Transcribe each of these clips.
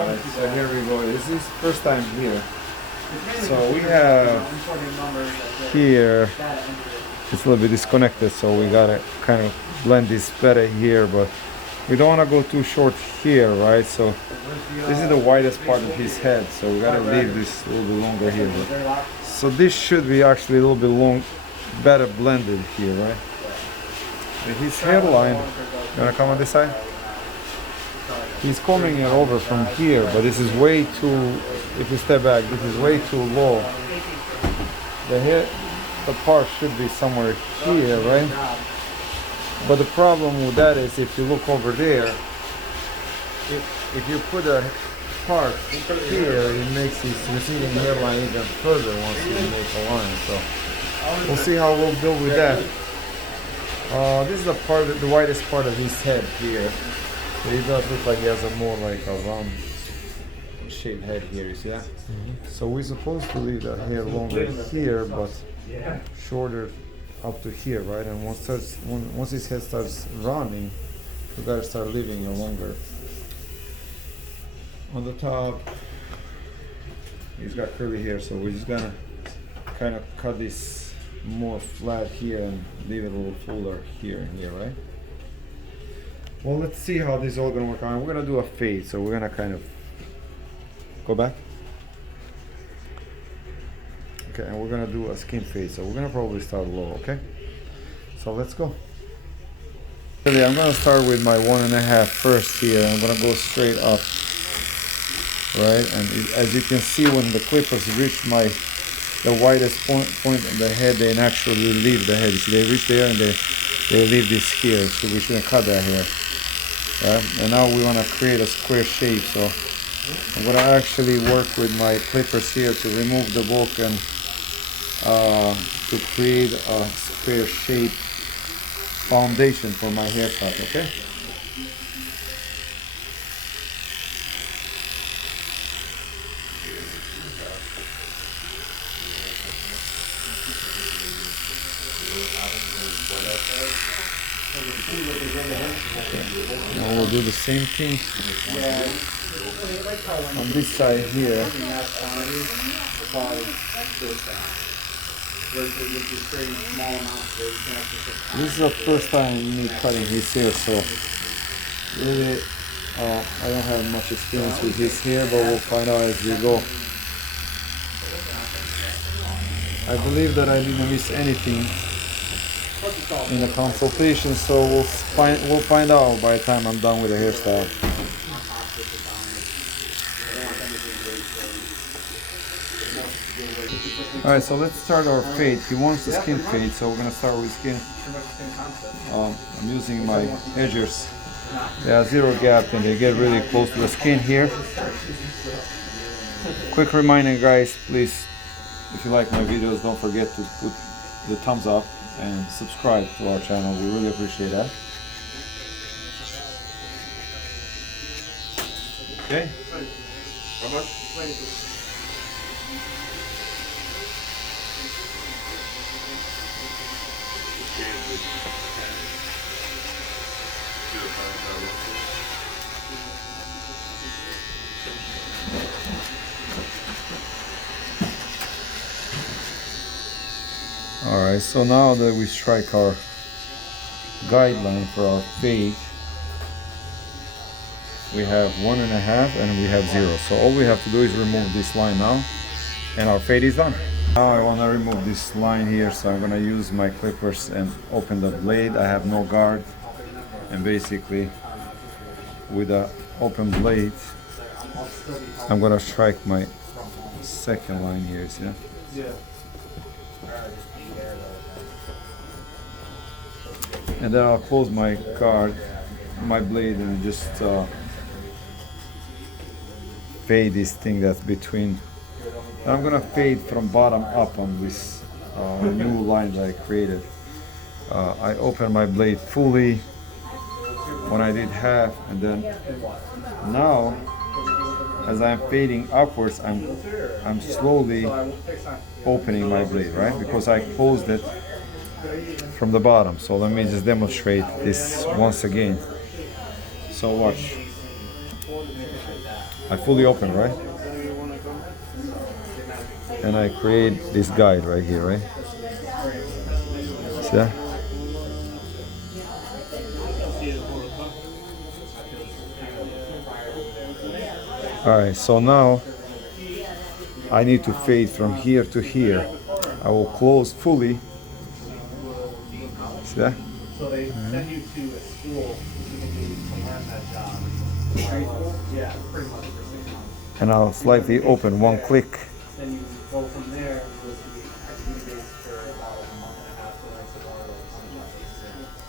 Alright, so here we go. This is first time here. So we have here, it's a little bit disconnected, so we gotta kind of blend this better here, but we don't want to go too short here, right? So this is the widest part of his head, so we gotta leave this a little bit longer here. So this should be actually a little bit long, better blended here, right? And his hairline, you wanna come on this side? He's combing it over from here, but this is way too, if you step back, this is way too low. The part should be somewhere here, right? But the problem with that is if you look over there, if you put a part here, it makes his receding hairline even further once you make a line. So we'll see how we'll deal with that. This is the widest part of his head here. But it does look like he has a more like a round shaped head here, you see that? So we're supposed to leave the hair longer here, but shorter up to here, right? And once his head starts rounding, we gotta start leaving it longer. On the top, he's got curly hair, so we're just gonna kind of cut this more flat here and leave it a little fuller here and here, right? Well, let's see how this is all gonna work out. We're gonna do a fade, so we're gonna kind of go back. Okay, and we're gonna do a skin fade, so we're gonna probably start low, okay? So let's go. Really, I'm gonna start with my 1.5 first here. I'm gonna go straight up, right? And as you can see, when the clippers reach the widest point of the head, they naturally leave the head. So they reach there and they leave this here, so we shouldn't cut that here. Right? And now we want to create a square shape, so I'm going to actually work with my clippers here to remove the bulk and to create a square shape foundation for my haircut, okay? Now we'll do the same thing on this side here. This is the first time me cutting his hair, so really I don't have much experience with his hair, but we'll find out as we go. I believe that I didn't miss anything in the consultation, so we'll find out by the time I'm done with the hairstyle. Alright, so let's start our fade. He wants the skin fade, so we're gonna start with skin. I'm using my edgers. They have zero gap and they get really close to the skin here. Quick reminder, guys, please, if you like my videos, don't forget to put the thumbs up and subscribe to our channel. We really appreciate that. Okay. Alright, so now that we strike our guideline for our fade, we have 1.5 and we have 0. So all we have to do is remove this line now and our fade is done. Now I want to remove this line here, so I'm going to use my clippers and open the blade. I have no guard, and basically with an open blade I'm going to strike my second line here, see that? And then I'll close my guard, my blade, and just fade this thing that's between. And I'm gonna fade from bottom up on this new line that I created. I opened my blade fully when I did half, and then now as I'm fading upwards, I'm slowly opening my blade, right? Because I closed it from the bottom. So let me just demonstrate this once again. So watch. I fully open, right? And I create this guide right here, right? See that? All right, so now I need to fade from here to here. I will close fully. See that? So they send you to a school to learn that job. Yeah, pretty much for 6 months. And I'll slightly open one click. Then you go from there to the activity base for about a month and a half. So that's one of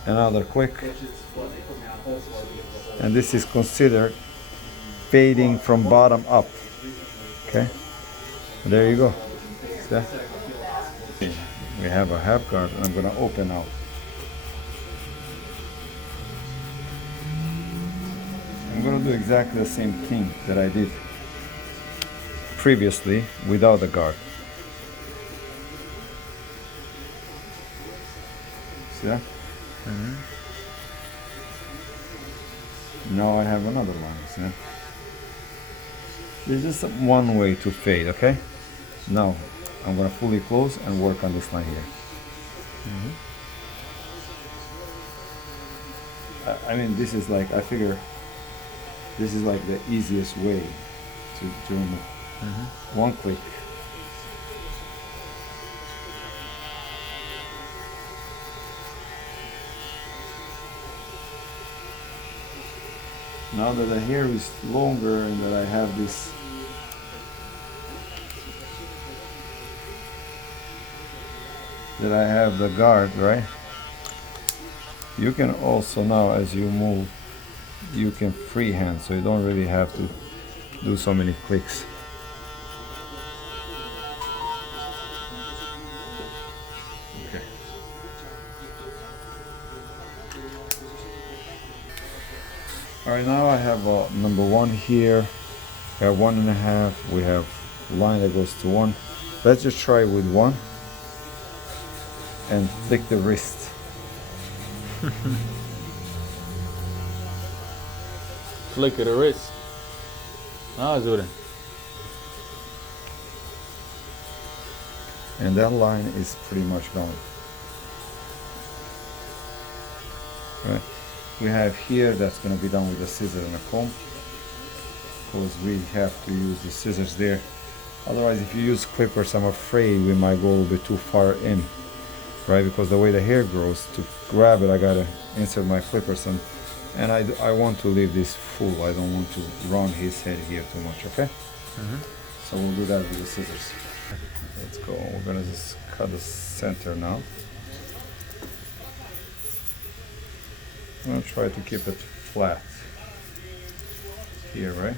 those another click. Which is what they put me on hold for. And this is considered fading from bottom up. Okay? There you go. See that? We have a half guard, and I'm gonna open now. I'm gonna do exactly the same thing that I did previously without the guard. See that? Now I have another line. See that? There's just one way to fade, okay? Now I'm gonna fully close and work on this line here. I mean, this is like, I figure this is like the easiest way to remove. One click. Now that the hair is longer and that I have this the guard, right? You can also now, as you move, you can freehand, so you don't really have to do so many clicks. Okay. All right, now I have number one here. We have 1.5. We have line that goes to 1. Let's just try with 1 and flick the wrist. Flick of the wrist. I'll do that. And that line is pretty much gone. Right. We have here that's going to be done with a scissor and a comb, because we have to use the scissors there. Otherwise, if you use clippers, I'm afraid we might go a little bit too far in, right? Because the way the hair grows, to grab it, I gotta insert my clippers, and I want to leave this full. I don't want to round his head here too much, okay? So we'll do that with the scissors. Let's go. We're gonna just cut the center now. I'm gonna try to keep it flat here, right?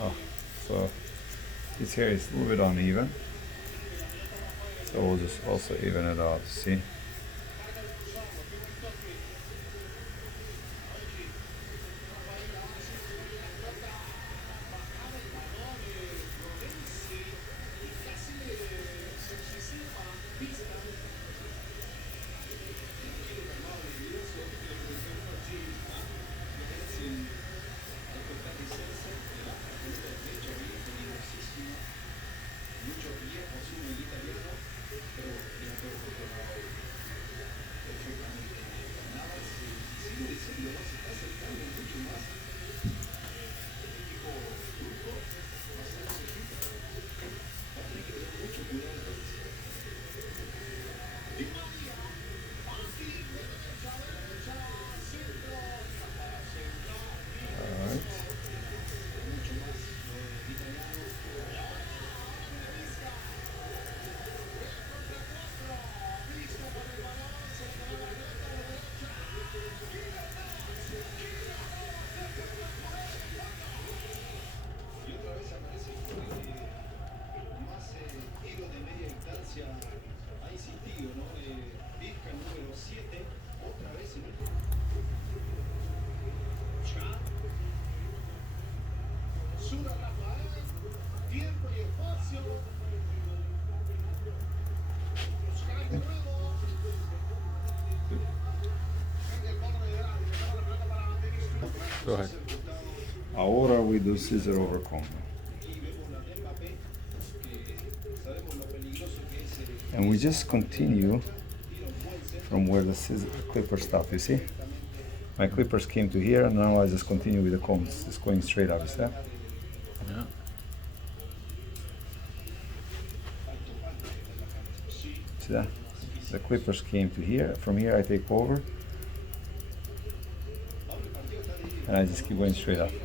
Oh, so this hair is a little bit uneven, so we'll just also even it out. See? Go ahead. Ahora we do scissor over comb. And we just continue from where the scissor clipper stopped, you see? My clippers came to here, and now I just continue with the combs. It's going straight up, you see? Yeah. See that? The clippers came to here. From here I take over. And I just keep going straight up. You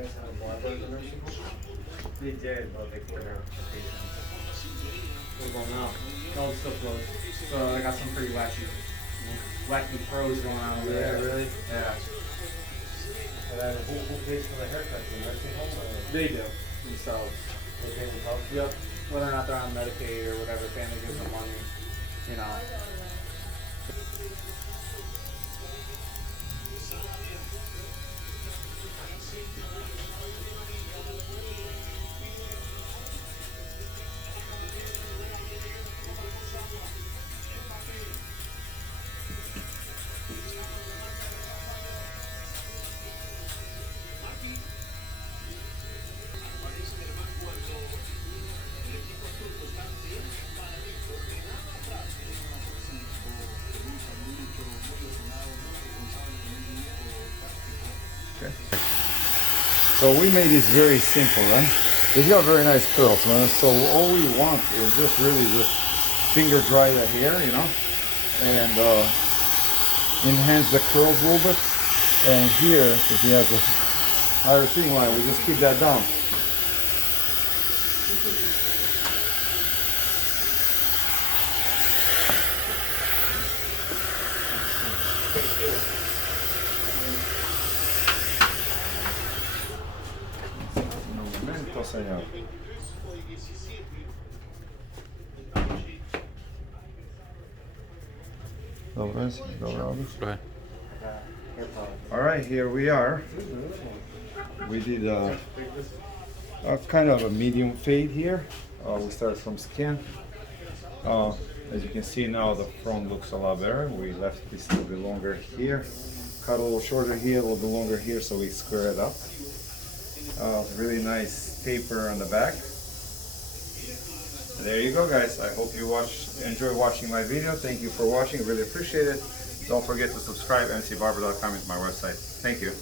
guys have a blackboard in nursing home? They did, but they cleared out the patient. Well, no. No, it's still closed. So I got some pretty wacky pros going on over there. really? Yeah. And then who pays for the haircut? The nursing home or They do themselves. they pay themselves? Yep. Whether or not they're on Medicaid or whatever, family gives them money, you know. So we made this very simple, right? It's got very nice curls, man. So all we want is just really just finger dry the hair, you know, and enhance the curls a little bit. And here, if you have the higher thin line, we just keep that down. Momento, señor. Go ahead. All right, here we are. We did a kind of a medium fade here. We started from skin. As you can see now, the front looks a lot better. We left this a little bit longer here, cut a little shorter here, a little bit longer here, so we square it up. Really nice taper on the back. There you go, guys. I hope you enjoy watching my video. Thank you for watching. Really appreciate it. Don't forget to subscribe. mcbarber.com is my website. Thank you.